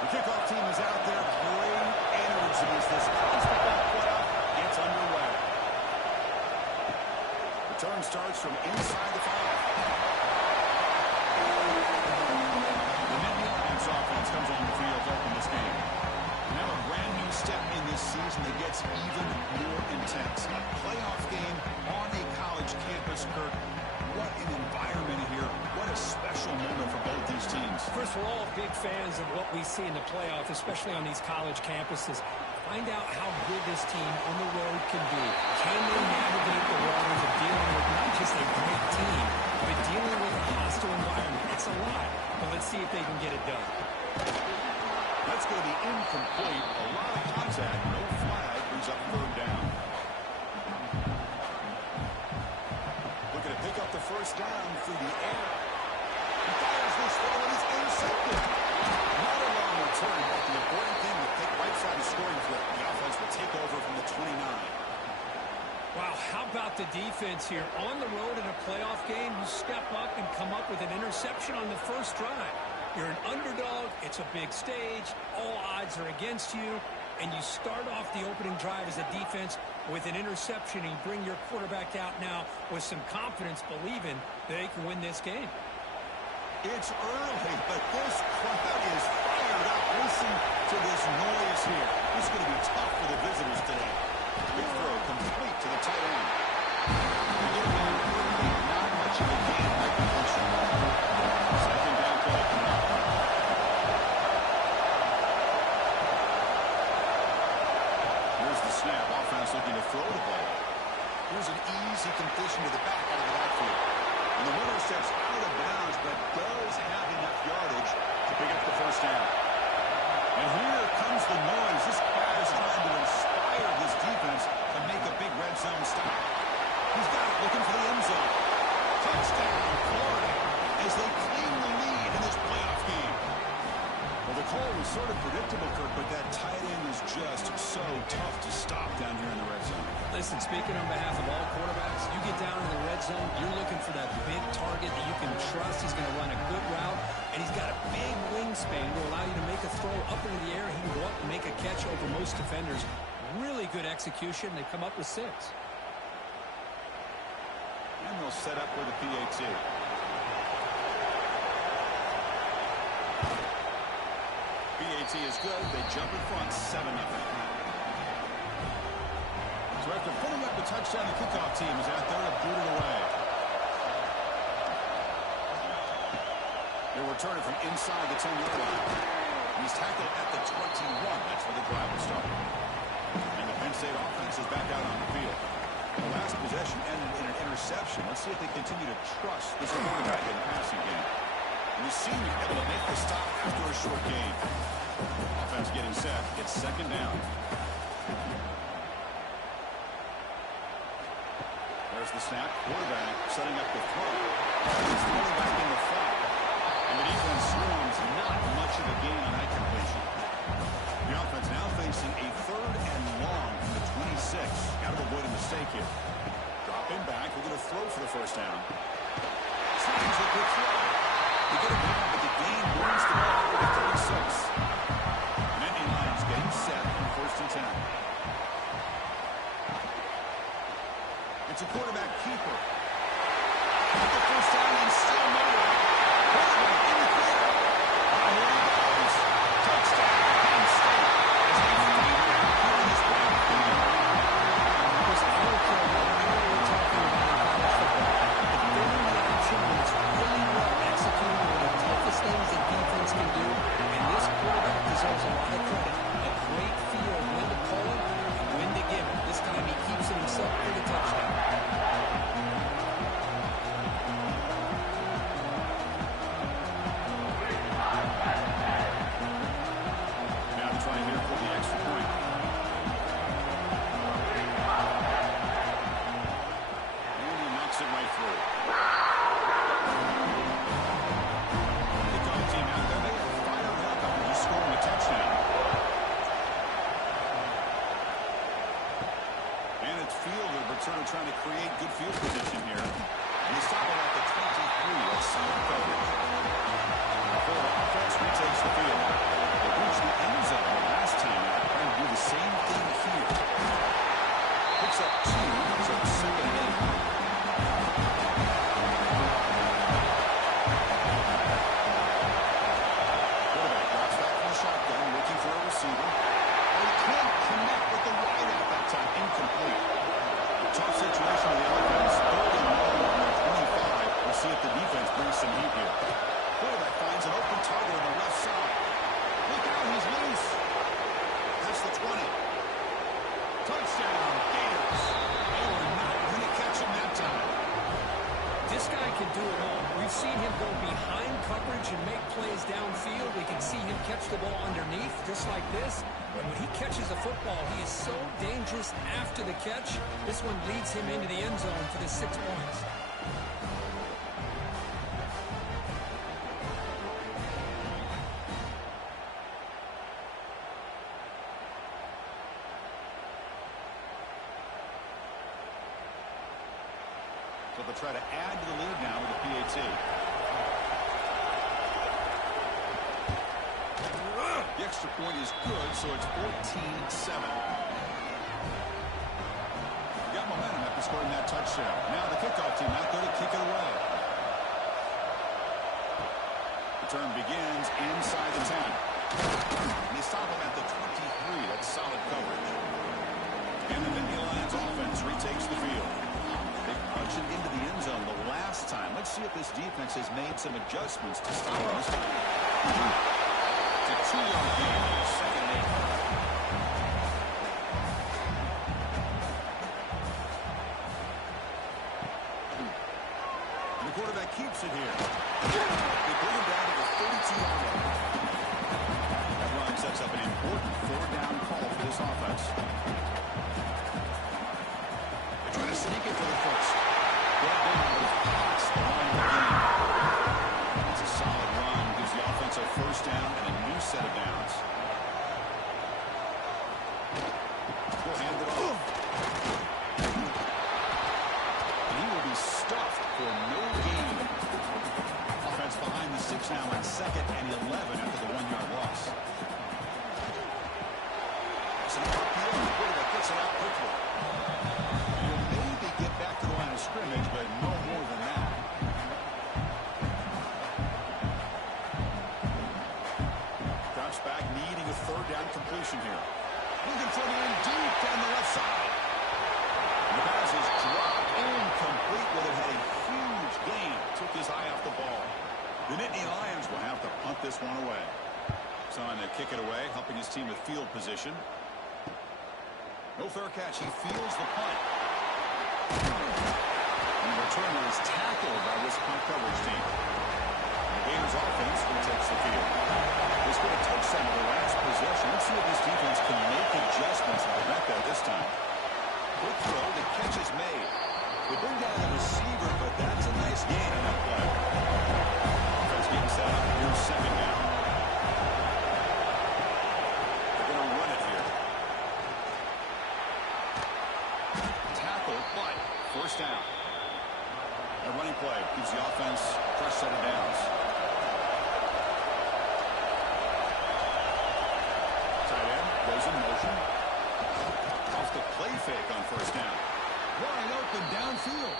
The kickoff team is out there. Great energy as this college football playoff gets underway. Return starts from inside the 5. The Nittany Lions offense comes on the field to open this game. Now a brand new step in this season that gets even more intense. A playoff game on a college campus, Kirk. What an environment here. What a special moment for both these teams. First, we're all big fans of what we see in the playoff, especially on these college campuses. Find out how good this team on the road can be. Can they navigate the waters of dealing with not just a great team, but dealing with a hostile environment? It's a lot, but let's see if they can get it done. That's going to be incomplete. A lot of contact. No flag. Brings up 3rd down. Looking to pick up the first down through the air. He fires this throw and it's intercepted. Not a long return, but the important thing to pick right side of scoring for the offense will take over from the 29. Wow, how about the defense here? On the road in a playoff game, you step up and come up with an interception on the first drive. You're an underdog, it's a big stage, all odds are against you, and you start off the opening drive as a defense with an interception, and you bring your quarterback out now with some confidence, believing they can win this game. It's early, but this crowd is fired up. Listen to this noise here. This is going to be tough for the visitors today. Big throw complete to the tight end. Not much of a game like the first one. Second down play coming up. Here's the snap. Offense looking to throw the ball. Here's an easy completion to the back out of the backfield. And the runner steps out of bounds, but does have enough yardage to pick up the first down. And here comes the noise. This crowd is trying to inspire this defense to make a big red zone stop. He's got it, looking for the end zone. Touchdown, Florida, as they claim the lead in this playoff game. Well, the call was sort of predictable, Kirk, but that tight end is just so tough to stop down here in the red zone. Listen, speaking on behalf of all quarterbacks, you get down in the red zone, you're looking for that big target that you can trust. He's going to run a good route, and he's got a big wingspan to allow you to make a throw up into the air. He can go up and make a catch over most defenders. Really good execution. They come up with 6. And they'll set up with a PAT. PAT is good. They jump in front, 7-0. So after putting up the touchdown, the kickoff team is out there to boot it away. They'll return it from inside the 10-yard line. He's tackled at the 21. That's where the drive will start. And the Penn State offense is back out on the field. The last possession ended in an interception. Let's see if they continue to trust this quarterback in the passing game. And the senior able to make the stop after a short game. Offense getting set. It's 2nd down. There's the snap. Quarterback setting up the throw. He's throwing back in the front. And the defense swarms. Not much of a gain on that completion. The offense now facing a 3rd and long from the 26. Got to avoid a mistake here. Drop him back. We're going to throw for the first down. Slides a good throw. They get it down, but the gain brings the ball over to 36. Nittany Lions getting set on 1st and 10. It's a quarterback keeper. Got the first down and still made it. Quarterback in the clear. And here he goes. Touchdown, Penn State. As they finally get in this playoff game. Because I don't care what area we're talking about in college football. The third option when it's really well executed, one of the toughest things that defense can do, and this quarterback deserves a lot of credit. A great feel of when to call it and when to give it. This time he keeps it himself for the touchdown. Now to try here for the extra point. And he knocks it right through. The dog team out there, they are fired up after just scoring a touchdown. And it's fielder, but sort of trying to create good field position here. And they stop it at the 23. That's solid coverage. The Florida offense retakes the field. They reach him go behind coverage and make plays downfield. We can see him catch the ball underneath, just like this. But when he catches the football, he is so dangerous after the catch. This one leads him into the end zone for the 6 points. So they'll try to add to the lead now with a PAT. The extra point is good, so it's 14-7. Got momentum after scoring that touchdown. Now the kickoff team out there to kick it away. Return begins inside the 10. And they stop him at the 23. That's solid coverage. And the Nittany Lions offense retakes the field. They punch it into the end zone the last time. Let's see if this defense has made some adjustments to stop him this time. It's a 2-yard gain, 2nd and 8. And the quarterback keeps it here. They bring him down to the 32-yard line. That run sets up an important 4th-down call for this offense. Trying to sneak it for the first. Brought down with Fox on the game. It's a solid run. Gives the offense a 1st down and a new set of downs. We'll hand it off. And he will be stuffed for no gain. Offense behind the 6 now on 2nd and 11 after the 1-yard loss. It's an RPO. The quarterback gets it out quickly. Scrimmage, but no more than that. Drops back, needing a 3rd down completion here. Looking for the end deep down the left side. The pass is dropped incomplete, but it had a huge gain. Took his eye off the ball. The Nittany Lions will have to punt this one away. Trying to kick it away, helping his team with field position. No fair catch. He feels the punt. And the returner is tackled by this punt coverage team. The Gators offense takes the field. They scored a touchdown in the last possession. Let's see if this defense can make adjustments and prevent that this time. Quick throw, the catch is made. They bring down the receiver, but that's a nice gain on that play. Offense getting set up. Here's 2nd down. They're going to run it here. Tackle, but 1st down. A running play gives the offense a fresh set of downs. Tight end goes in motion. Off the play fake on 1st down. Wide open downfield.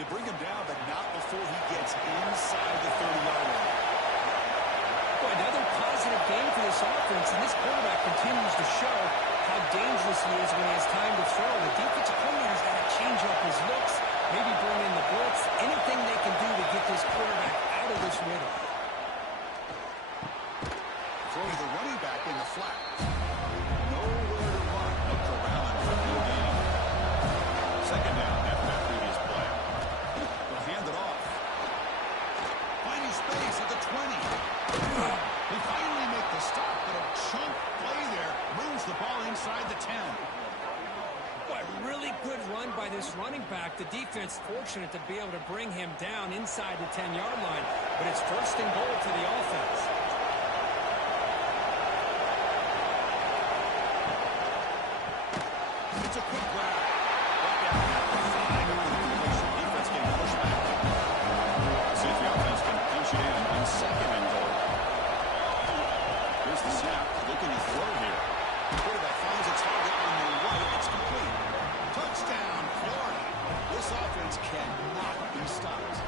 They bring him down, but not before he gets inside the 30-yard line. Boy, another positive game for this offense, and this quarterback continues to show how dangerous he is when he has time to throw. The defensive coordinator's got to change up his looks. Maybe bring in the blitz. Anything they can do to get this quarterback out of this rhythm. Throws the running back in the flat. Nowhere to run. No corralling for no gain. 2nd down after that previous play. They'll hand it off. Finding space at the 20. They finally make the stop, but a chunk play there moves the ball inside the 10. Really good run by this running back. The defense fortunate to be able to bring him down inside the 10-yard line, but it's 1st and goal for the offense. It's a quick grab. Right down at the 5. Defense can push back. See if the offense can punch it in on 2nd and goal. Here's the snap. Looking to throw here. The quarterback finds a target on the right. It's complete. Touchdown, Florida. This offense cannot be stopped.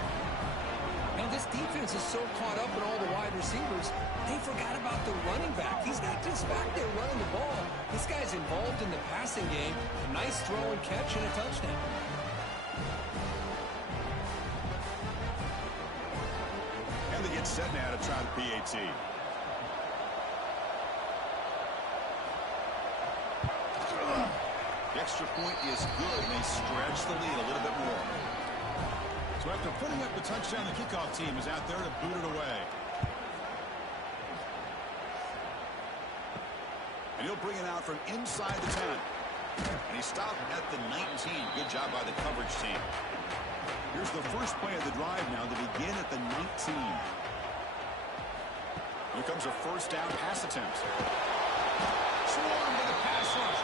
Now, this defense is so caught up in all the wide receivers, they forgot about the running back. He's not just back there running the ball. This guy's involved in the passing game. A nice throw and catch and a touchdown. And they get set now to try the PAT. The extra point is good, and they stretch the lead a little bit more. So after putting up the touchdown, the kickoff team is out there to boot it away. And he'll bring it out from inside the 10. And he stopped at the 19. Good job by the coverage team. Here's the first play of the drive now to begin at the 19. Here comes a first down pass attempt. Swarmed by the pass rush.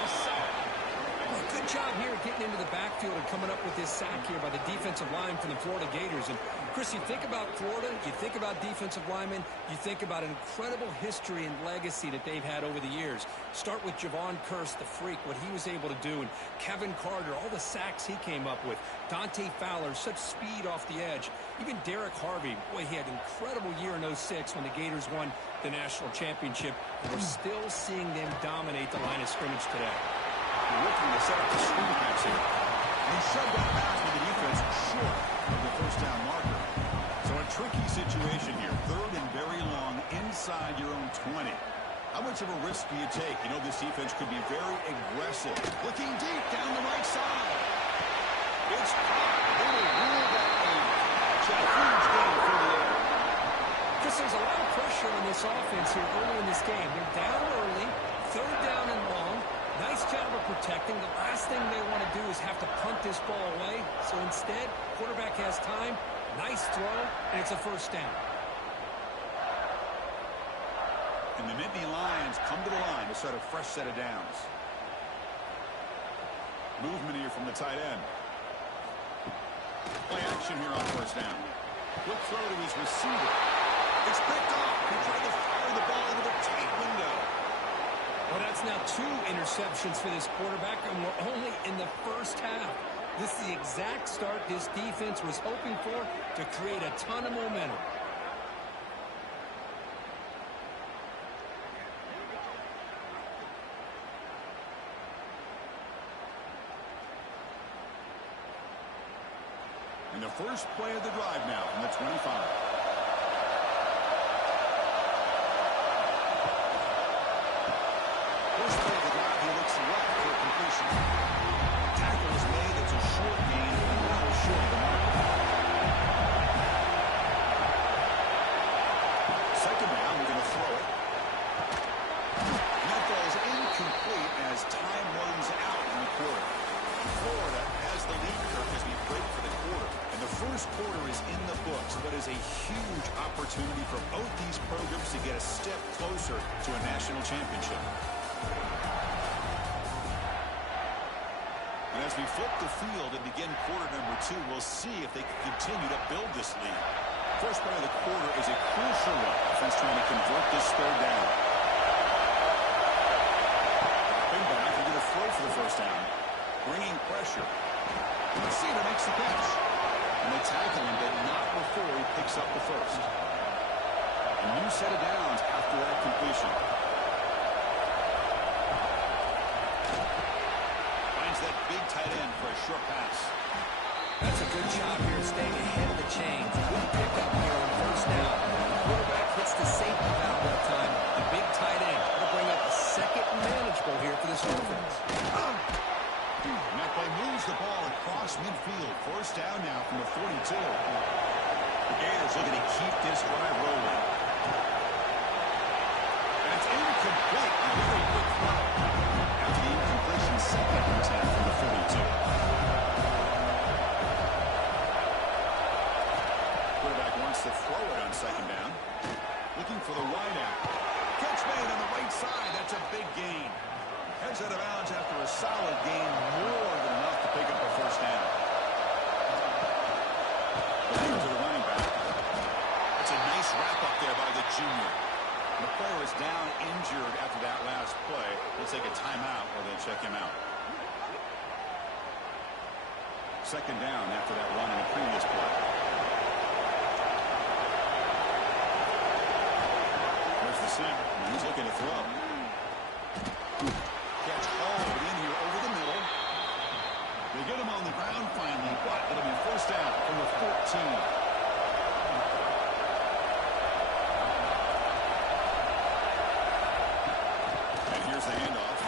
Well, good job here getting into the backfield and coming up with this sack here by the defensive line from the Florida Gators. And, Chris, you think about Florida, you think about defensive linemen, you think about an incredible history and legacy that they've had over the years. Start with Javon Kearse, the freak, what he was able to do, and Kevin Carter, all the sacks he came up with. Dante Fowler, such speed off the edge. Even Derek Harvey, boy, he had an incredible year in '06 when the Gators won the national championship. And we're still seeing them dominate the line of scrimmage today. Looking to set up the screen pass here. And he shoved that pass with the defense short of the first down marker. So a tricky situation here. Third and very long inside your own 20. How much of a risk do you take? You know this defense could be very aggressive. Looking deep down the right side. It's caught. They will rule that game. It's a huge game for the air. Chris, there's a lot of pressure on this offense here early in this game. They're down early, third down and long. Nice job of protecting. The last thing they want to do is have to punt this ball away. So instead, quarterback has time. Nice throw, and it's a first down. And the Nittany Lions come to the line to set a fresh set of downs. Movement here from the tight end. Play action here on first down. Quick throw to his receiver. It's picked off. He tried to fire the ball into the tight window. Well, that's now 2 interceptions for this quarterback, and we're only in the first half. This is the exact start this defense was hoping for to create a ton of momentum. And the first play of the drive now from the 25. First play of the drive, he looks left for a completion. Tackle is made. It's a short gain, and well short of the mark. Second down, we're going to throw it. And that ball is incomplete as time runs out in the quarter. Florida has the lead, Kirk, as we break for the quarter. And the first quarter is in the books, but is a huge opportunity for both these programs to get a step closer to a national championship. And as we flip the field and begin quarter number 2, we'll see if they can continue to build this lead. First play of the quarter is a crucial one. Offense trying to convert this third down. Dropping back, they're going to throw for the first down. Bringing pressure. The receiver makes the catch. And they tackle him, but not before he picks up the first. A new set of downs after that completion. Finds that big tight end for a short pass. That's a good job here staying ahead of the chains. Good pick up here on first down. The quarterback hits the safety valve that time. The big tight end will bring up a second manageable here for this offense. And that play moves the ball across midfield. First down now from the 42. The Gators looking to keep this drive rolling. And it's incomplete. A very quick throw. After the incompletion, second and 10 from the 42. Quarterback wants to throw it on second down. Looking for the wide out. Catch made on the right side. That's a big gain. Heads out of bounds after a solid gain, more than enough to pick up a first down. Back to the running back. It's a nice wrap-up there by the junior. The player is down injured after that last play. They'll take a timeout or they'll check him out. Second down after that run in the previous play. There's the snap. He's looking to throw. Catch hauled in here over the middle. They get him on the ground finally, but it'll be first down from the 14. And here's the handoff.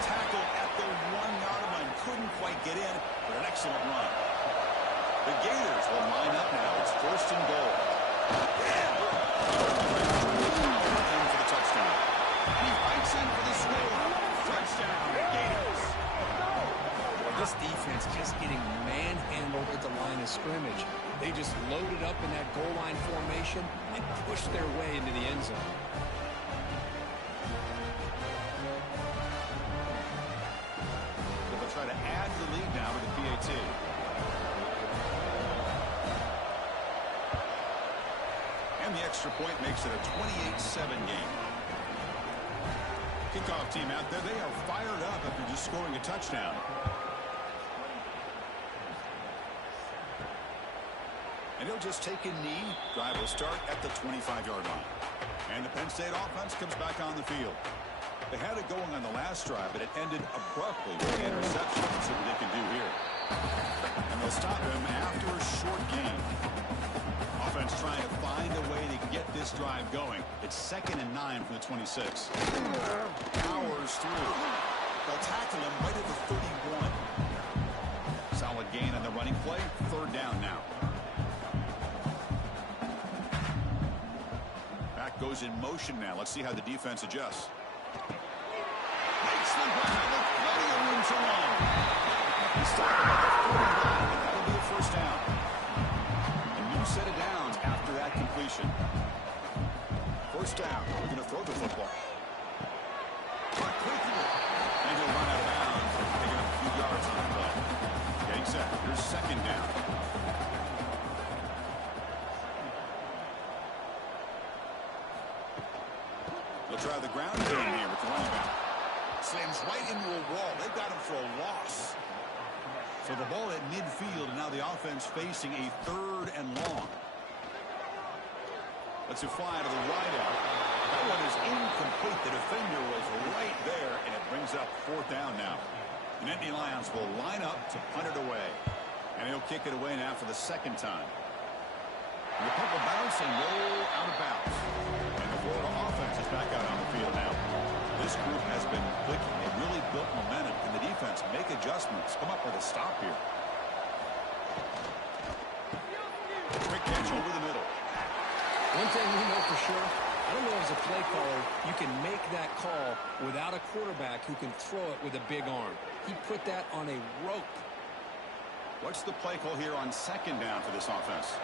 Tackle at the 1-yard line. Couldn't quite get in, but an excellent run. in that goal line formation and push their way into the end zone. They'll try to add to the lead now with the PAT. And the extra point makes it a 28-7 game. Kickoff team out there, they are fired up after just scoring a touchdown. And he'll just take a knee. Drive will start at the 25-yard line. And the Penn State offense comes back on the field. They had it going on the last drive, but it ended abruptly with the interception. Let's see what they can do here. And they'll stop him after a short gain. Offense trying to find a way to get this drive going. It's 2nd and 9 from the 26. Powers through. They'll tackle him right at the 31. Solid gain on the running play. 3rd down now. Back goes in motion now. Let's see how the defense adjusts. Makes the grab with plenty of room to run. He stopped at the 49, and that'll be a 1st down. A new set of downs after that completion. 1st down. We're going to throw the football. Caught quickly. And he'll run out of bounds, taking up a few yards on the play. Getting set. Here's 2nd down. They'll try the ground game here with the running back. Slams right into a wall. They've got him for a loss. So the ball at midfield, and now the offense facing a 3rd and long. Let's it fly to the wide out. That one is incomplete. The defender was right there, and it brings up 4th down now. The Nittany Lions will line up to punt it away. And he'll kick it away now for the 2nd time. And the punt will bounce and roll out of bounds. And the Florida offense is back out on the field now. This group has been clicking. They really built momentum. Can the defense make adjustments? Come up with a stop here. Quick catch over the middle. One thing we know for sure, I don't know as a play caller, you can make that call without a quarterback who can throw it with a big arm. He put that on a rope. What's the play call here on 2nd down for this offense?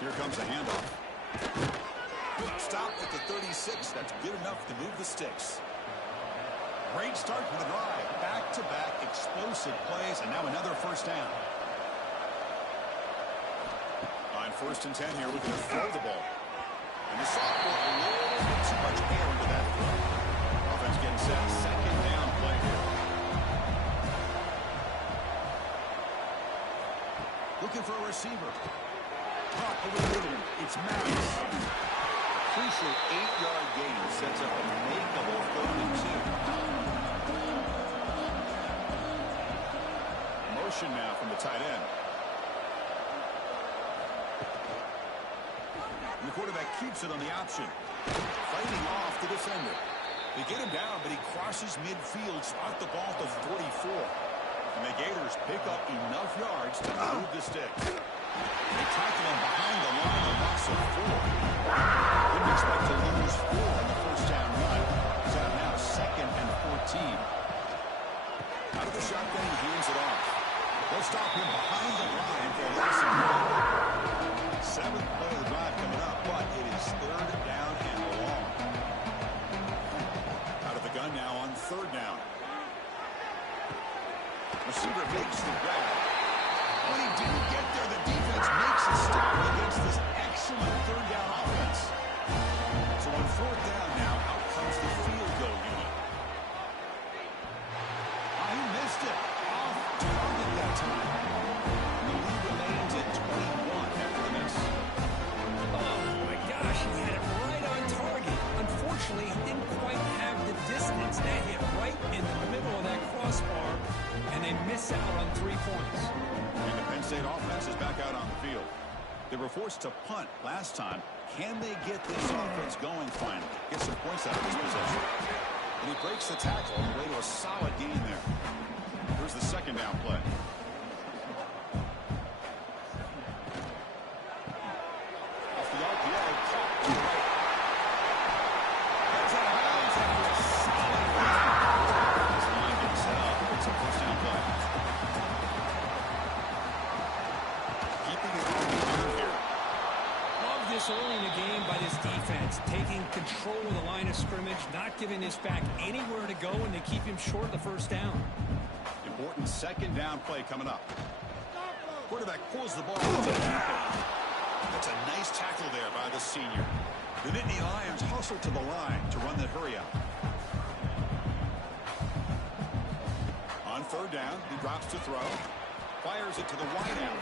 Here comes a handoff. Stop at the 36. That's good enough to move the sticks. Great start for the drive. Back-to-back explosive plays, and now another 1st down. On 1st and 10 here, we're going to throw the ball. And the sophomore a little bit too much air into that throw. Offense getting set. 2nd down play here. Looking for a receiver. Caught over the middle. It's Maddox. Crucial 8-yard gain sets up a makeable 3rd and 2. Motion now from the tight end. And the quarterback keeps it on the option. Fighting off the defender. They get him down, but he crosses midfield, spot the ball to 44. And the Gators pick up enough yards to move the sticks. They tackle him behind the line, a loss of 4. Didn't expect to lose 4 on the 1st down run. Set up now 2nd and 14. Out of the shotgun, he hands it off. They'll stop him behind the line for a loss of 1. 7th play of the drive coming up, but it is 3rd down and long. Out of the gun now on 3rd down. Receiver makes the grab. When he didn't get there, the defense makes a stop against this excellent 3rd down offense. So on 4th down now, out comes the field goal unit. He missed it. Off target that time. And the lead remains at 21 after the miss. Oh, my gosh, he had it right on target. Unfortunately, he didn't quite have the distance. That hit right in the middle of that crossbar, and they miss out on 3 points. And the Penn State offense is back out on the field. They were forced to punt last time. Can they get this offense going finally? Get some points out of this possession. And he breaks the tackle on the way to a solid gain there. Here's the 2nd down play. Off the RPO, caught to the right. That's out of bounds after a solid run. This line gets set up. early in the game by this defense, taking control of the line of scrimmage, not giving this back anywhere to go, and they keep him short of the first down. Important second down play coming up. Quarterback pulls the ball into the tackle. That's a nice tackle there by the senior. The Nittany Lions hustle to the line to run the hurry out. On third down, he drops to throw. Fires it to the wideout.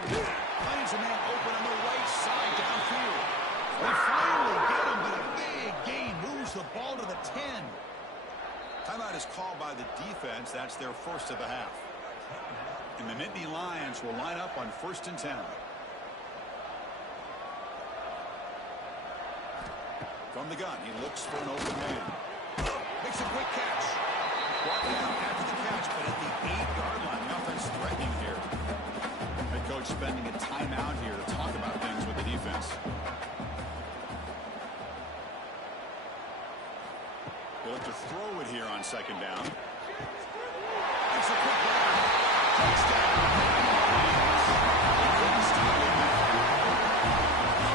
Finds a man open on the right side downfield. They finally get him, but a big gain moves the ball to the 10. Timeout is called by the defense. That's their first of the half. And the Nittany Lions will line up on 1st and 10. From the gun, he looks for an open man. Makes a quick catch. Brought down after the catch, but at the 8-yard line, nothing's threatening here. Head coach spending a timeout here to talk about things with the defense. They look to throw it here on second down. Makes a quick run. Touchdown. He couldn't stop it.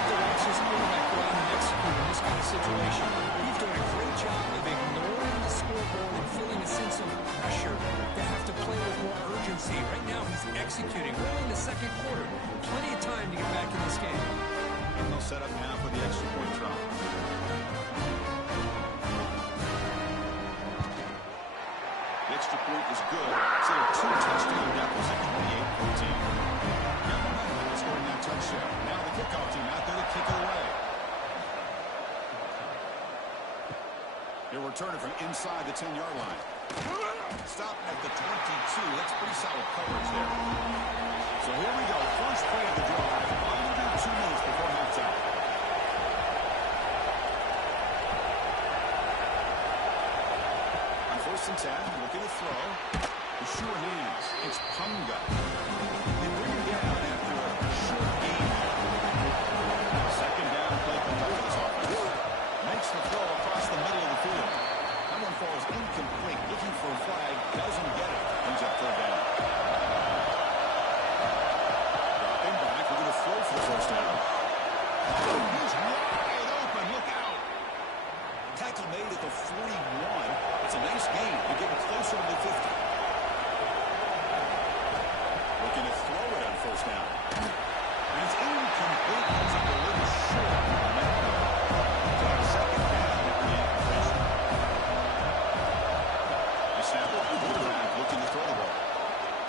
To watch this quarterback go out and execute in this kind of situation. He's doing a great job of ignoring the scoreboard and feeling a sense of pressure to have to play with more urgency. Right now, he's executing. We're in the second quarter. Plenty of time to get back in this game. And they'll set up now for the extra point drop. The extra point is good. So a 2-touchdown deficit, 28-14. Got momentum by scoring that touchdown. Now the kickoff team out there to kick it away. They'll return it from inside the 10-yard line. Stop at the 22. That's pretty solid coverage there. So here we go. First play of the drive. Under 2 minutes before halftime. On 1st and 10, looking to throw. The sure hands. It's Punga. They bring him down after a short game. Second down play comes up for this offense. Makes the throw across the middle of the field. That one falls incomplete. Looking for a flag. Doesn't get it. Ends up third down. Dropping back. We're going to throw for the first down. Oh, he's wide open. Look out. Tackle made at the 41. It's a nice gain. You're getting closer to the 50. Looking to throw it on first down. And it's incomplete. It's a little short. Second down at the end position. The snap off the quarterback looking to throw the ball.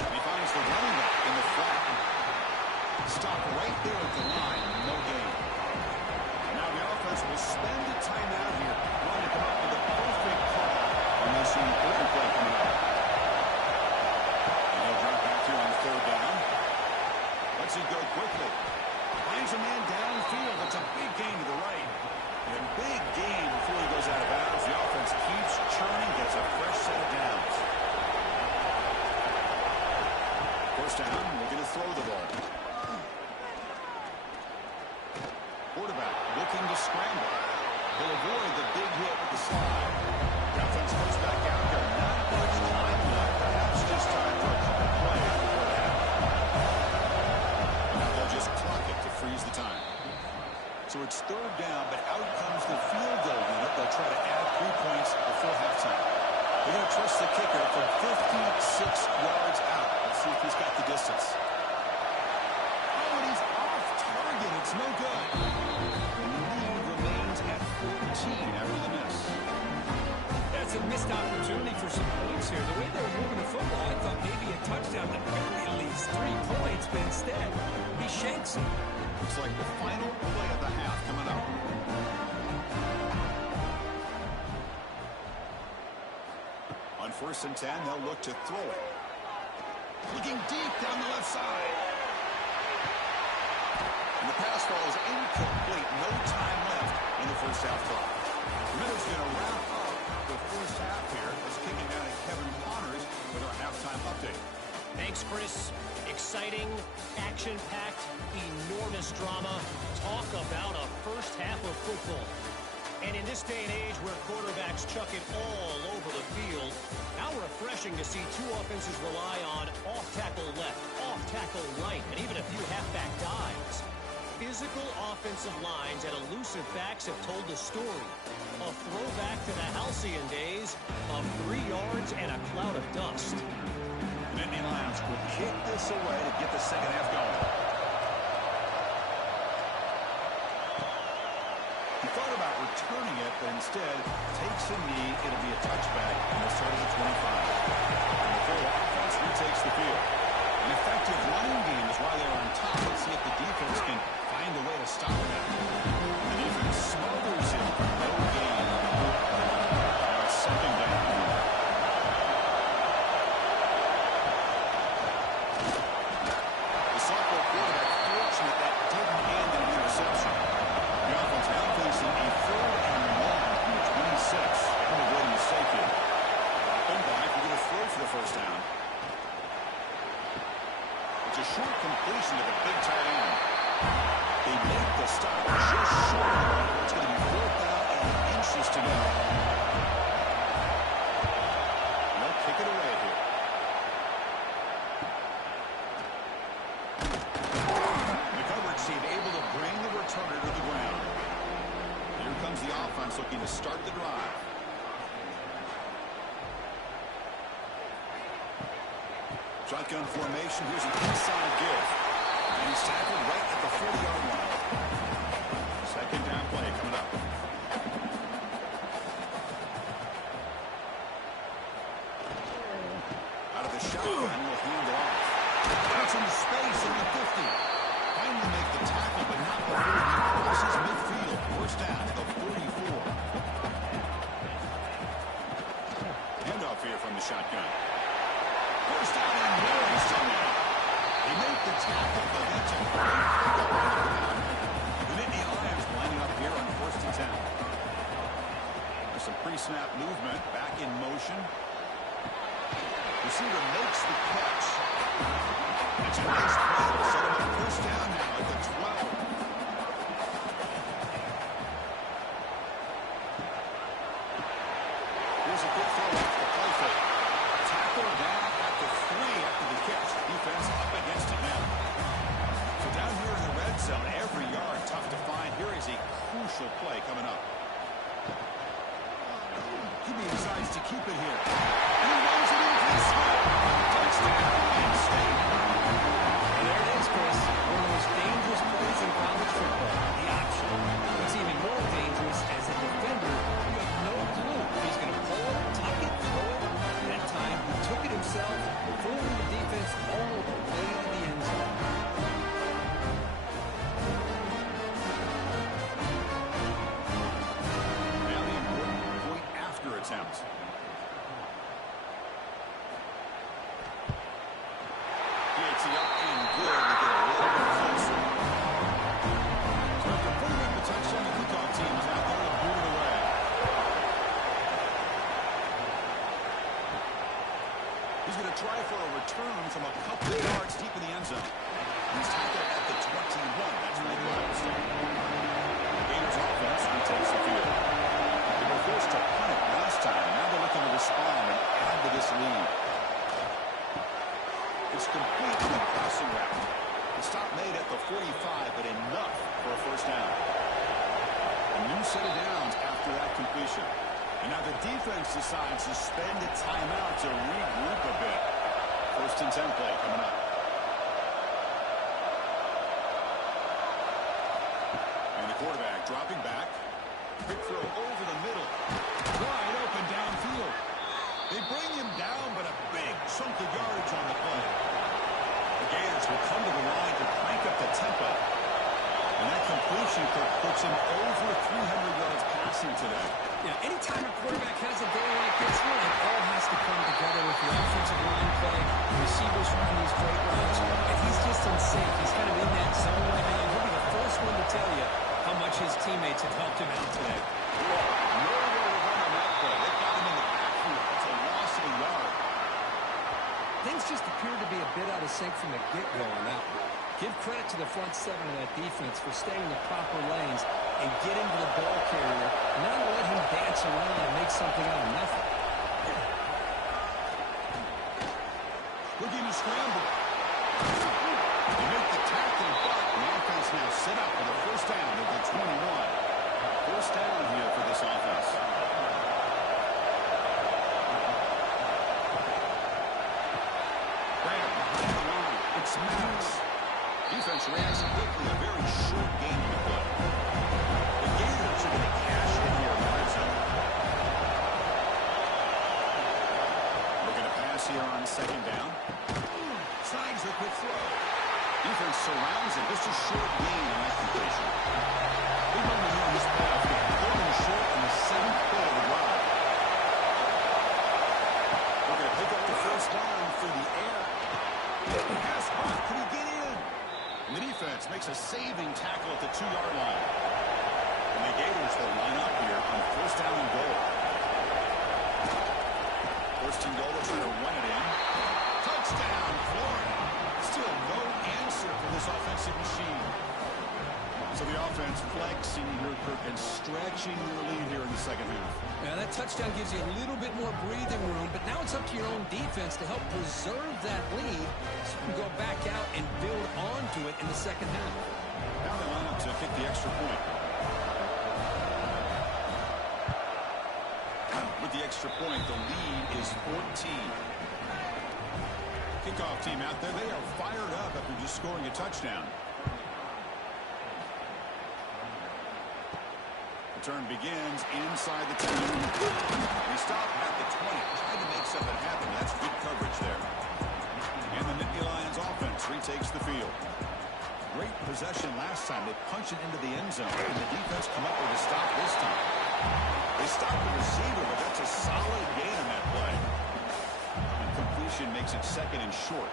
And he finds the running back in the flat. Stop right there at the line. No gain. Now the offense will spend a timeout here. Trying to come up with a perfect call on this important play coming up. And he'll drop back here on third down. Lets it go quickly. Finds a man downfield. It's a big gain to the right. And a big gain before he goes out of bounds. The offense keeps churning, gets a fresh set of downs. First down, looking to throw the ball. Quarterback looking to scramble. He'll avoid the big hit with the slide. The offense comes back out there. Not much time left. Perhaps just time for a couple plays before the half. Now they'll just clock it to freeze the time. So it's third down, but out comes the field goal unit. They'll try to add 3 points before halftime. They're going to trust the kicker from 56 yards out. Let's see if he's got the distance. Oh, and he's off target. It's no good. The lead remains at 14 after the miss. That's a missed opportunity for some points here. The way they were moving the football, I thought maybe a touchdown, at least 3 points, but instead, he shanks it. Looks like the final play of the half coming up. On 1st and 10, they'll look to throw it. Looking deep down the left side. And the pass falls incomplete. No time left in the first half clock. Minutes going to wrap up the first half here. Let's kick it down to Kevin Connors with our halftime update. Thanks, Chris. Exciting, action-packed, enormous drama. Talk about a first half of football. And in this day and age where quarterbacks chuck it all over the field, how refreshing to see two offenses rely on off-tackle left, off-tackle right, and even a few halfback dives. Physical offensive lines and elusive backs have told the story. A throwback to the halcyon days of 3 yards and a cloud of dust. The Nittany Lions will kick this away to get the second half going. He thought about returning it, but instead takes a knee. It'll be a touchback, and they'll start at the 25. And the full offense retakes the field. An effective running game is why they're on top. Let's see if the defense can find a way to stop that. The defense smothers him for no gain. Now it's second down. The sophomore quarterback fortunate that didn't end in an interception. The offense now facing a 3rd and long from the 26. I'm avoiding a mistake here. Dropping back, we're going to throw for the first down. It's a short completion to the big tight end. They make the stop just short. It's going to be 4th down and inches to go. They'll kick it away here. The coverage team able to bring the returner to the ground. Here comes the offense looking to start the drive. Shotgun formation. Here's an inside give. And he's tackled right at the 40-yard line. Second down play coming up. Out of the shotgun, will hand it off. That's in space at the 50. Finally make the tackle, but not before he crosses midfield. First down at the 44. Handoff here from the shotgun. First down and more. He's still there. They make the tackle, but that's a great pickup on the ground. The Nittany Lions lining up here on 1st and 10. There's some pre-snap movement. Back in motion. Receiver makes the catch. It's a nice play. They'll set him up first down now at the 12. Here's a good throw off the play fake. Tackle down at the 3 after the catch. Defense up against it now. So down here in the red zone, every yard tough to find. Here is a crucial play coming up. QB decides to keep it here. And he runs it into the slot. Touchdown, Penn State. And there it is, Chris. One of the most dangerous plays in college football. The option. What's even more dangerous, as a defender, you have no clue if he's going to pull it, tuck it, throw it. That time, he took it himself, fooling the defense all the way to the end zone. Now the important point after attempt. Gets it up and good to get a little bit closer. So after putting up the touchdown, the kickoff team is out there to boot it away. He's going to try for a return from a couple of yards deep in the end zone. He's tackled at the 21. That's right, Ohio State. The Gators offense retakes the field. They were forced to punt it last time. Now they're looking to respond and add to this lead. It's complete in the passing route. The stop made at the 45, but enough for a first down. A new set of downs after that completion. And now the defense decides to spend a timeout to regroup a bit. 1st and 10 play coming up. And the quarterback dropping back. Quick throw over the middle. Wide open downfield. They bring him down, but a big chunk of yardage on the play. The Gators will come to the line to crank up the tempo. And that completion puts him over 300 yards passing today. Yeah, anytime a quarterback has a day like this one, it all has to come together with the offensive line play. The receivers running these great routes. And he's just in sync. He's kind of in that zone right now. He'll be the first one to tell you how much his teammates have helped him out today. Nowhere to run on that play. They got him in the backfield. It's a loss of a yard. Things just appear to be a bit out of sync from the get-go on that one. Give credit to the front 7 of that defense for staying in the proper lanes and getting to the ball carrier, not to let him dance around and make something out of nothing. Looking to scramble. They make the tackle, but the offense now set up with a defense reacts quickly. A very short game to play. The Gators are going to cash in here in the red zone. Looking to pass here on second down. Slides a quick throw. Defense surrounds it. Just a short gain on that completion. Big moment here in this playoff game. Third and short in the 7th play of the drive. We're going to pick up the first down through the air. Pass off. Can he get in? And the defense makes a saving tackle at the 2-yard line. And the Gators will line up here on first down and goal. First and goal, they're trying to run it in. Touchdown, Florida. Still no answer for this offensive machine. So the offense flexing here, Kirk, and stretching their lead here in the second half. Yeah, that touchdown gives you a little bit more breathing room, but now it's up to your own defense to help preserve that lead so you can go back out and build onto it in the second half. Now they line up to kick the extra point. With the extra point, the lead is 14. Kickoff team out there, they are fired up after just scoring a touchdown. Turn begins inside the 10. They stop at the 20. Trying to make something happen. That's good coverage there. And the Nittany Lions offense retakes the field. Great possession last time. They punch it into the end zone. And the defense come up with a stop this time. They stop the receiver, but that's a solid gain on that play. And completion makes it second and short.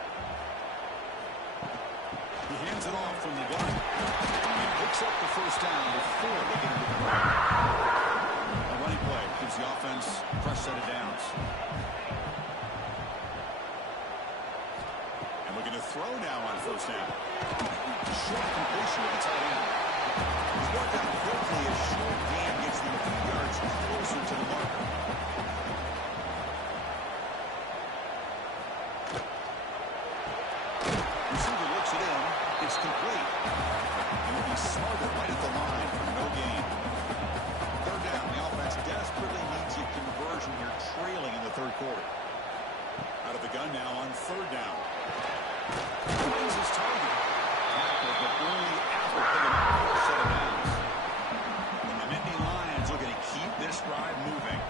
He hands it off from the gun. He picks up the first down before they get into the ground. A running play gives the offense a fresh set of downs. And looking to throw now on first down. Short completion with the tight end. He's worked out quickly. A short gain gets them a few yards closer to the marker. Receiver looks it in. It's complete. And will be smothered right at the line for no gain. Third down. The offense desperately needs a conversion here, trailing in the third quarter. Out of the gun now on third down. Finds his target. Tackled, but only after picking up a set of downs. And the Nittany Lions are going to keep this drive moving.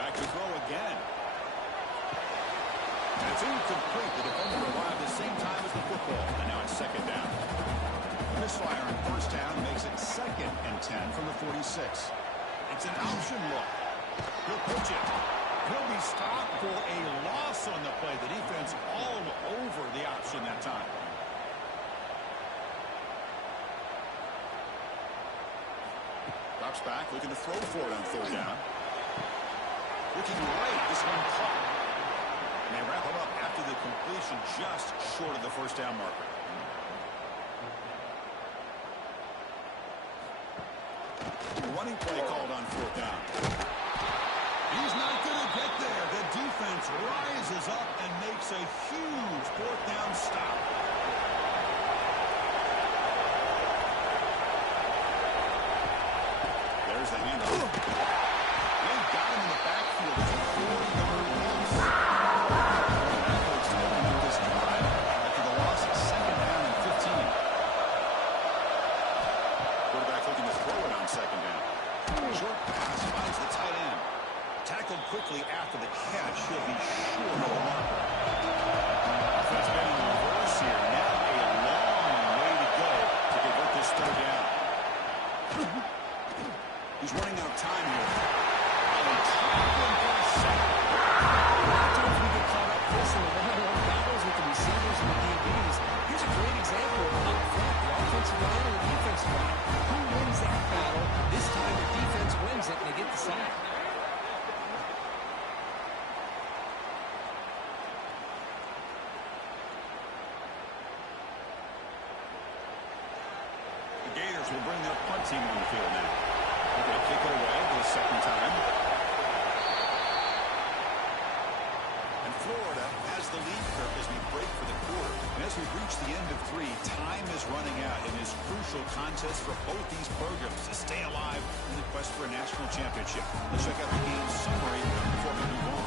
Back to throw again. And it's incomplete. The defender arrived at the same time as the football. And now it's second down. Misfire on first down makes it second and 10 from the 46. It's an option look. He'll pitch it. He'll be stopped for a loss on the play. The defense all over the option that time. Drops back, looking to throw for it on third down. Looking right, this one caught. And they wrap him up after the completion just short of the first down marker. Running play called on fourth down. He's not going to get there. The defense rises up and makes a huge fourth down stop. There's the handoff. They got him in the backfield. It's a 4-yard loss. That's to open up this drive after the loss at second down and 15. Quarterback looking to throw it on second down. Short pass finds the tight end. Tackled quickly after the catch. He'll be short of the marker. Offense been in reverse here. Now a long way to go to convert this third down. He's running out of time here. And he trapped him for a sack. Sometimes we get caught up this in the one-on-one battles with the receivers and the DBs. Here's a great example of up front, the offensive line and the defensive line. Who wins that battle? This time the defense wins it and they get the sack. The Gators will bring their punt team on the field now. They're going to kick it away for the second time. And Florida has the lead curve as we break for the quarter. And as we reach the end of 3, time is running out in this crucial contest for both these programs to stay alive in the quest for a national championship. Let's check out the game summary before we move on.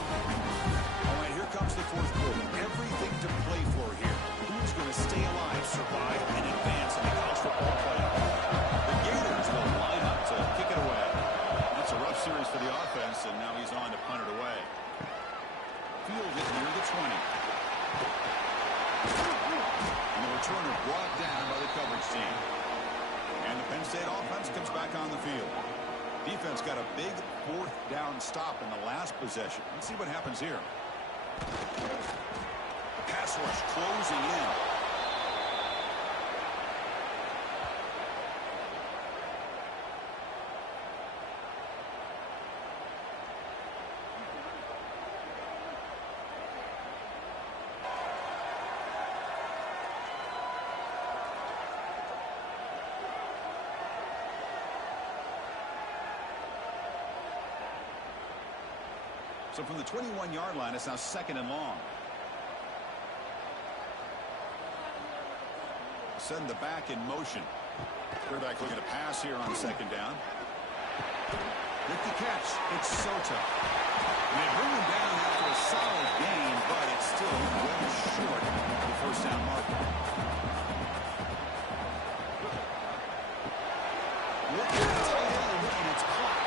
All right, here comes the fourth quarter. Everything to play for here. Who's going to stay by and advance in the college football playoff. The Gators will line up to kick it away. That's a rough series for the offense, and now he's on to punt it away. Field it near the 20. And the returner brought down by the coverage team. And the Penn State offense comes back on the field. Defense got a big fourth down stop in the last possession. Let's see what happens here. The pass rush closing in. So from the 21-yard line, it's now 2nd and long. Send the back in motion. Quarterback looking to pass here on 2nd down. With the catch, it's Soto. And they bring him down after a solid gain, but it's still well short of the first down marker. Look at the tight end, and it's caught.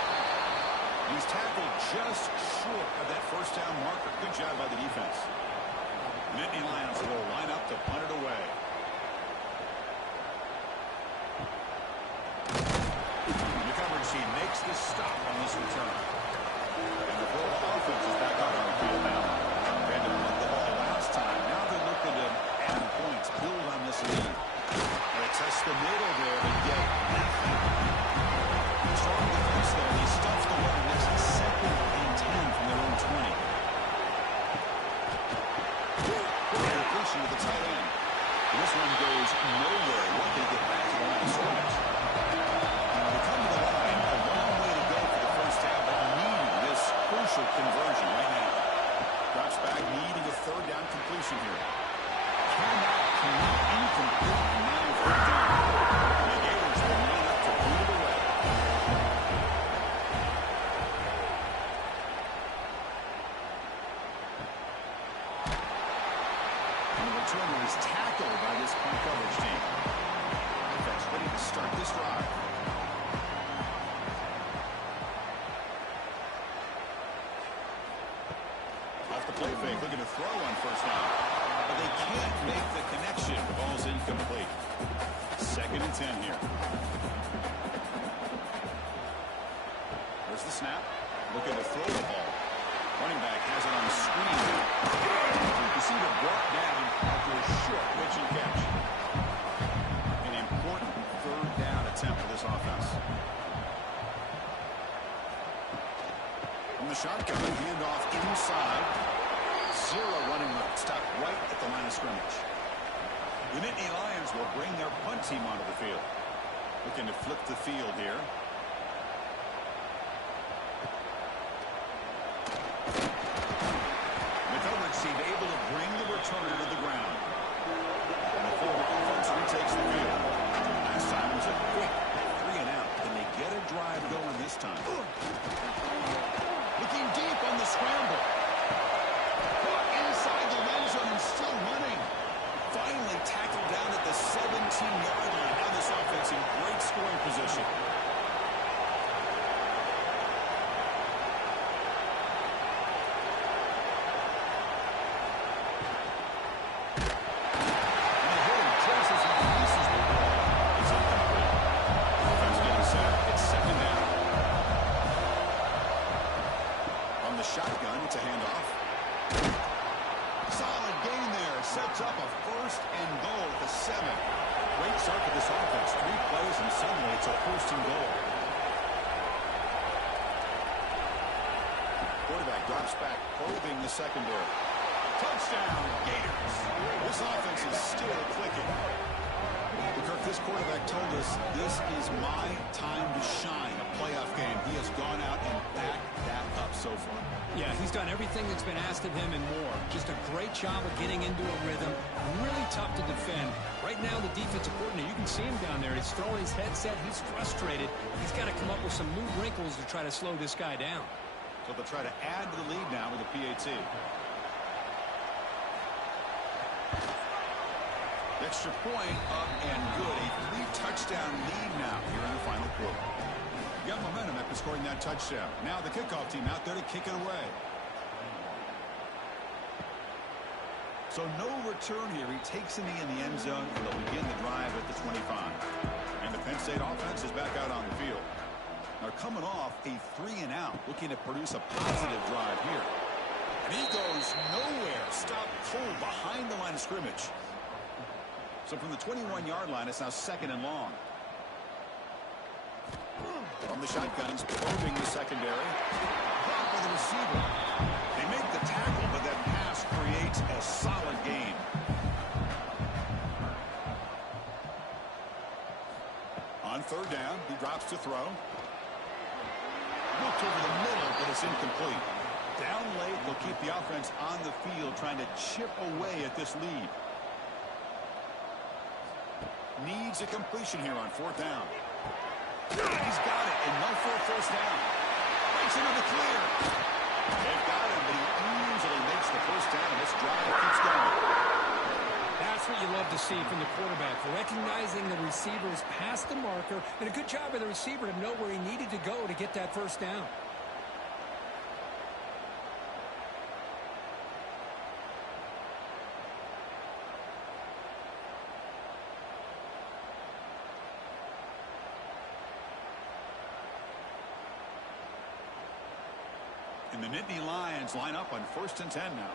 He's tackled just short of that first down marker. Good job by the defense. Nittany Lions will line up to punt it away. The coverage team makes the stop on this return. And the full offense is back out on the field now. They had to punt the ball last time. Now they're looking to add points, build on this lead. They test the middle there to get nothing. Strong defense there. They stuff the run. It's 2nd and 10 from their own 20. And pushing to the tight end. And this one goes nowhere. What they get back to the line of scrimmage. They come to the line. A long way to go for the first down, but needing this crucial conversion right now. Drops back, needing a 3rd down completion here. Cannot commit incomplete. Now 3rd down. The Gators will line up to boot it away. Returner is tackled by this punt coverage team. Defense ready to start this drive. Off the play fake, looking to throw on first down. But they can't make the connection. The ball's incomplete. 2nd and 10 here. There's the snap. Looking to throw the ball. Running back has it on the screen. Receiver brought down after a short pitch and catch. An important 3rd down attempt for this offense. From the shotgun, handoff inside. 0 running room. Stop right at the line of scrimmage. The Nittany Lions will bring their punt team onto the field. Looking to flip the field here. Seemed able to bring the returner to the ground. And the full offense retakes the field. Last time was a quick 3 and out. Can they get a drive going this time? Looking deep on the scramble. Caught inside the end zone and still running. Finally tackled down at the 17-yard line. Now this offense in great scoring position. Shotgun, it's a handoff. Solid gain there. Sets up a 1st and goal at the 7. Great start for this offense. 3 plays and suddenly it's a 1st and goal. Quarterback drops back, probing the secondary. Touchdown, Gators. This offense is still clicking. Kirk, this quarterback told us this is my time to shine. A playoff game. He has gone out and backed that up so far. Yeah, he's done everything that's been asked of him and more. Just a great job of getting into a rhythm. Really tough to defend. Right now, the defensive coordinator, you can see him down there. He's throwing his headset. He's frustrated. He's got to come up with some new wrinkles to try to slow this guy down. So they'll try to add to the lead now with a PAT. Extra point up and good. A 3-touchdown lead now here in the final quarter. You got momentum after scoring that touchdown. Now the kickoff team out there to kick it away. So no return here. He takes a knee in the end zone, and they'll begin the drive at the 25. And the Penn State offense is back out on the field. Now coming off a 3-and-out, looking to produce a positive drive here. And he goes nowhere. Stop pull behind the line of scrimmage. So from the 21-yard line, it's now 2nd and long. From the shotguns, probing the secondary. Blocked by the receiver. They make the tackle, but that pass creates a solid gain. On 3rd down, he drops to throw. Looked over the middle, but it's incomplete. Down late, they'll keep the offense on the field, trying to chip away at this lead. Needs a completion here on 4th down. He's got it, and no for a 1st down. Breaks into the clear. They've got him, but he easily makes the 1st down, and this drive keeps going. That's what you love to see from the quarterback, recognizing the receivers past the marker, and a good job of the receiver to know where he needed to go to get that 1st down. And the Nittany Lions line up on 1st and 10 now.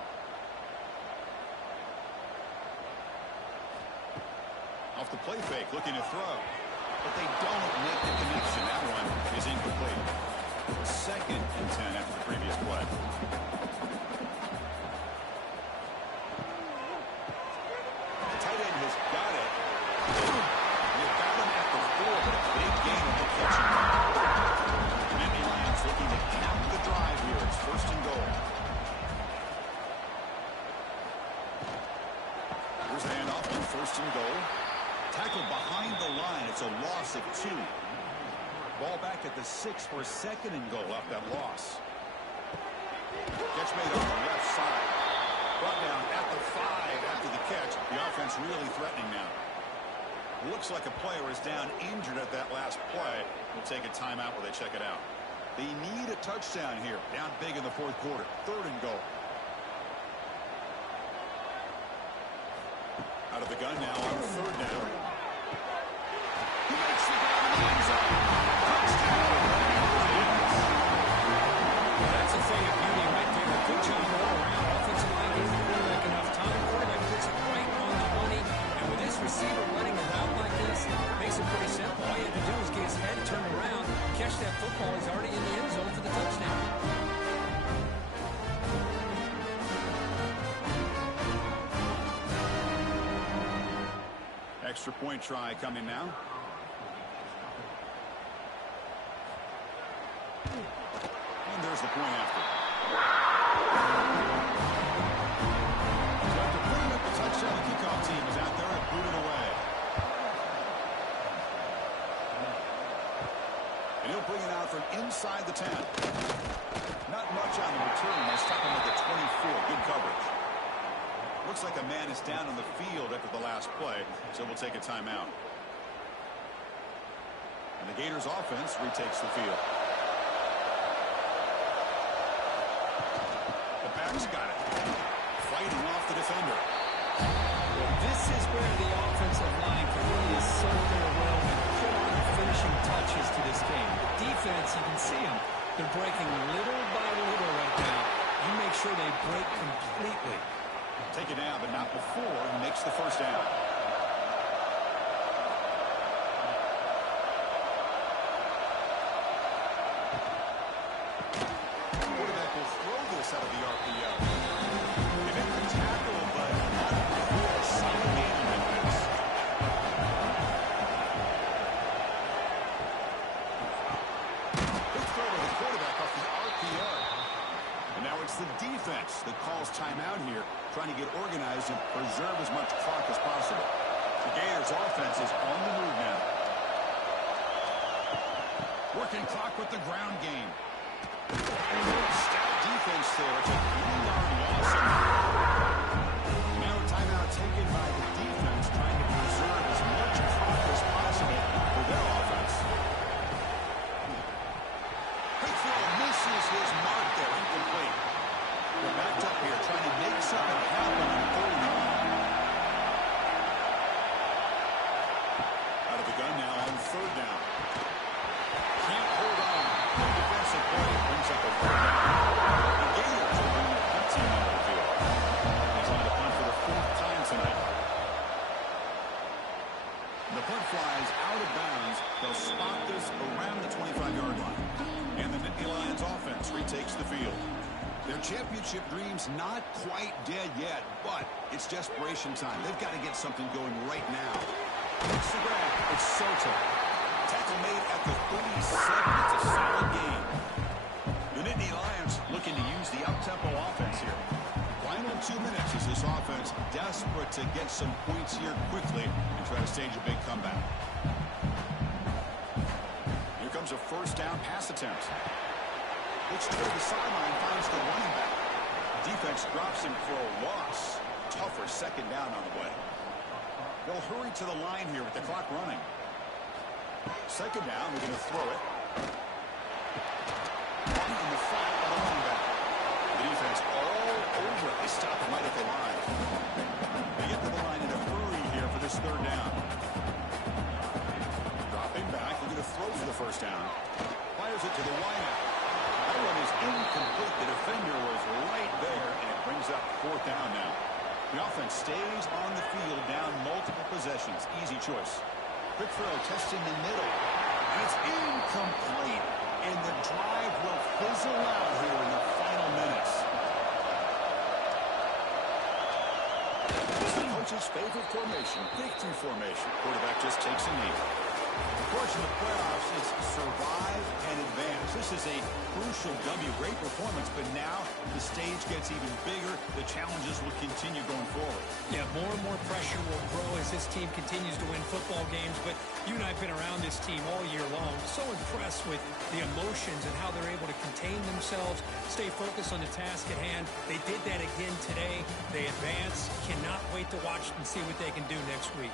Off the play fake, looking to throw. But they don't make the connection. That one is incomplete. 2nd and 10 after the previous play. The tight end has got it. You got him at the 4, but a big gain on the catch. The Nittany Lions looking to cap the drive here. It's 1st and goal. Here's the handoff on 1st and goal. Tackled behind the line. It's a loss of 2. Ball back at the 6 for a 2nd and goal off that loss. Catch made on the left side. Brought down at the 5 after the catch. The offense really threatening now. Looks like a player is down injured at that last play. We'll take a timeout while they check it out. They need a touchdown here. Down big in the 4th quarter. 3rd and goal. Out of the gun now on 3rd down. He makes the grab in the end zone. Touchdown. That's a thing of beauty right there. Good job all around. Offensive line gives the quarterback enough time. Quarterback puts it right on the money. And with this receiver running around like this, makes it pretty simple. All you have to do is get his head turned around, catch that football. He's already in the end zone for the touchdown. Extra point try coming now. And there's the point after. So after putting up the touchdown, the kickoff team is out there to boot it away. And he'll bring it out from inside the 10. Not much on the return. They stuck him at the 24. Good coverage. Looks like a man is down on the field after the last play, so we'll take a timeout. And the Gators offense retakes the field. The back's got it. Fighting off the defender. Well, this is where the offensive line can really assert their will and put on the finishing touches to this game. The defense, you can see them. They're breaking little by little right now. You make sure they break completely. Take it down, but not before he makes the 1st down. Quarterback will throw this out of the RPO. They make the tackle, but not before a solid gain on defense. Good throw to the quarterback off the RPO. And now it's the defense that calls timeout here, trying to get organized and preserve as much clock as possible. The Gators offense is on the move now. Working clock with the ground game. Stout defense there. It's a 3-yard loss. Now a timeout taken by the defense, trying to The punt flies out of bounds. They'll spot this around the 25-yard line. And the Nittany Lions offense retakes the field. Their championship dream's not quite dead yet, but it's desperation time. They've got to get something going right now. It's the grab. It's Soto. Tackle made at the 37. It's a solid game. The Nittany Lions looking to use the up-tempo offense here. Final 2 minutes as this offense desperate to get some points here quickly and try to stage a big comeback. Here comes a first down pass attempt. Looks toward the sideline, finds the running back. Defense drops him for a loss. Tougher second down on the way. They'll hurry to the line here with the clock running. Second down, they're going to throw it. In the flat by the running back. The defense all over it. They stop him right at the line. They get to the line in a hurry here for this third down. Dropping back, they're going to throw for the first down. Fires it to the wideout. That one is incomplete. The defender was right there, and it brings up fourth down now. The offense stays on the field down multiple possessions. Easy choice. Quick throw, testing the middle. And it's incomplete, and the drive will fizzle out here in the final minutes. It's the coach's favorite formation, victory formation. Quarterback just takes a knee. The course in the playoffs is survive and advance. This is a crucial W. Great performance, but now the stage gets even bigger. The challenges will continue going forward. Yeah, more and more pressure will grow as this team continues to win football games. But you and I have been around this team all year long. So impressed with the emotions and how they're able to contain themselves, stay focused on the task at hand. They did that again today. They advance. Cannot wait to watch and see what they can do next week.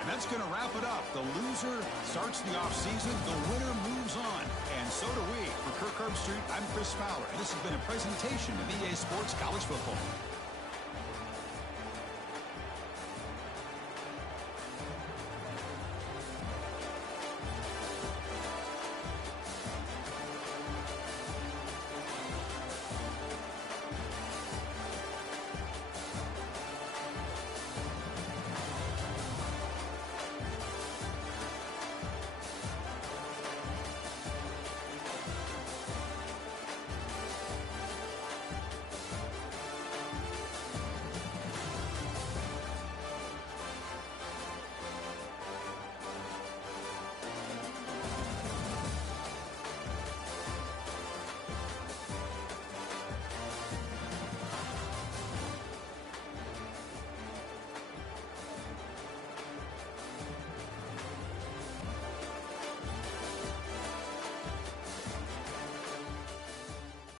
And that's going to wrap it up. The loser starts the offseason. The winner moves on. And so do we. For Kirk Herbstreit, I'm Chris Fowler. And this has been a presentation of EA Sports College Football.